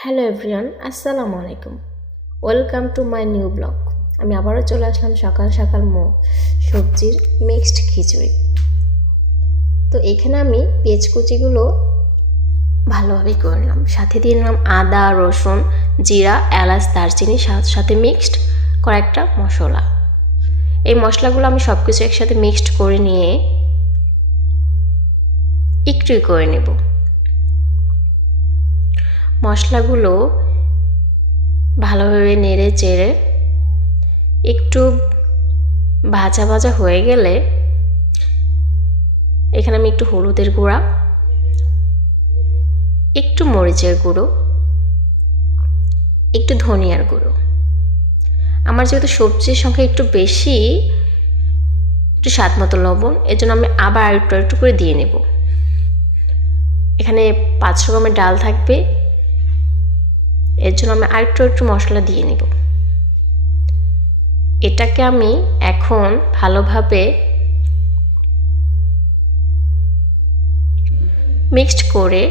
Hello everyone, আসসালামু আলাইকুম। Welcome to my new blog. আমি আবারও চলে আসলাম সকাল সকাল সবজির মিক্সড খিচুড়ি। তো এখানে আমি পেঁয়াজ কুচিগুলো ভালোভাবে করে নিলাম, সাথে দিয়ে নিলাম আদা, রসুন, জিরা, এলাচ, দারচিনি, সাথে মিক্সড করা একটা মশলা। এই মশলাগুলো আমি সব কিছু একসাথে মিক্সড করে নিয়ে একটু করে নেব। মশলাগুলো ভালোভাবে নেড়ে চেড়ে একটু ভাজা ভাজা হয়ে গেলে এখানে আমি একটু হলুদের গুঁড়া, একটু মরিচের গুঁড়ো, একটু ধনিয়ার গুঁড়ো, আমার যেহেতু সবজির সংখ্যা একটু বেশি, একটু স্বাদ মতো লবণ, এর জন্য আমি আবার একটু করে দিয়ে নেব। এখানে 500 গ্রামের ডাল থাকবে, এর জন্য আমি আরেকটু মশলা দিয়ে নেব। এটাকে আমি এখন ভালোভাবে মিক্সড করে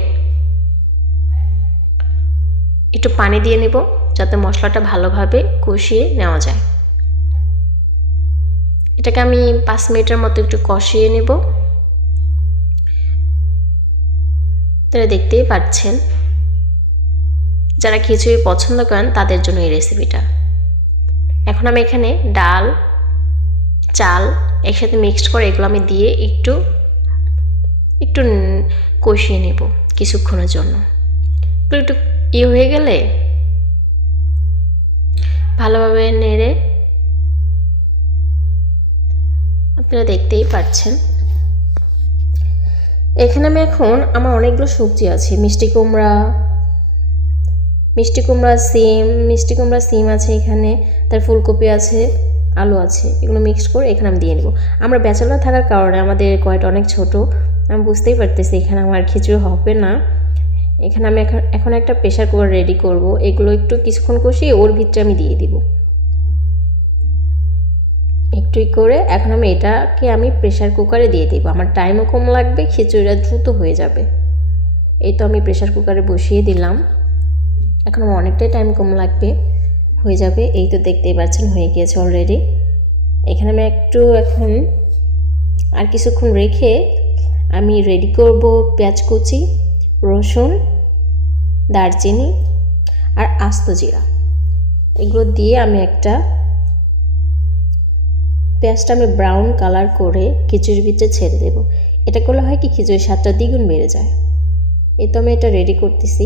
একটু পানি দিয়ে নেব, যাতে মশলাটা ভালোভাবে কষিয়ে নেওয়া যায়। এটাকে আমি 5 মিনিটের মতো একটু কষিয়ে নেব। আপনারা দেখতেই পাচ্ছেন, যারা খিচুড়ি পছন্দ করেন তাদের জন্য এই রেসিপিটা। এখন আমি এখানে ডাল, চাল একসাথে মিক্সড করে এগুলো আমি দিয়ে একটু কষিয়ে নেব কিছুক্ষণের জন্য। একটু হয়ে গেলে ভালোভাবে নেড়ে, আপনারা দেখতেই পাচ্ছেন এখানে আমি এখন আমার অনেকগুলো সবজি আছে, মিষ্টি কুমড়া, সিম আছে এখানে, তার ফুলকপি আছে, আলু আছে, এগুলো মিক্সড করে এখানে আমি দিয়ে নেব। আমরা ব্যাচেলর থাকার কারণে আমাদের কয়টা অনেক ছোট, আমি বুঝতেই পারতেছি এখানে আমার খিচুড়ি হবে না। এখানে আমি এখন একটা প্রেশার কুকার রেডি করব। এগুলো একটু কিছুক্ষণ কষিয়ে ওর ভিতরে আমি দিয়ে দিব একটু করে। এখন আমি এটাকে প্রেশার কুকারে দিয়ে দিব, আমার টাইমও কম লাগবে, খিচুড়িটা দ্রুত হয়ে যাবে। এই তো আমি প্রেশার কুকারে বসিয়ে দিলাম, এখন আমার অনেকটাই টাইম কম লাগবে, হয়ে যাবে। এই তো দেখতেই পাচ্ছেন হয়ে গিয়েছে অলরেডি। এখানে আমি এখন আর কিছুক্ষণ রেখে আমি রেডি করব পেঁয়াজ কুচি, রসুন, দারচিনি আর আস্ত জিরা। এগুলো দিয়ে আমি পেঁয়াজটা ব্রাউন কালার করে খিচুড়ির ভিতরে ছেড়ে দেব। এটা করলে হয় কি, খিচুড়ির স্বাদটা দ্বিগুণ বেড়ে যায়। এই তো আমি এটা রেডি করতেছি।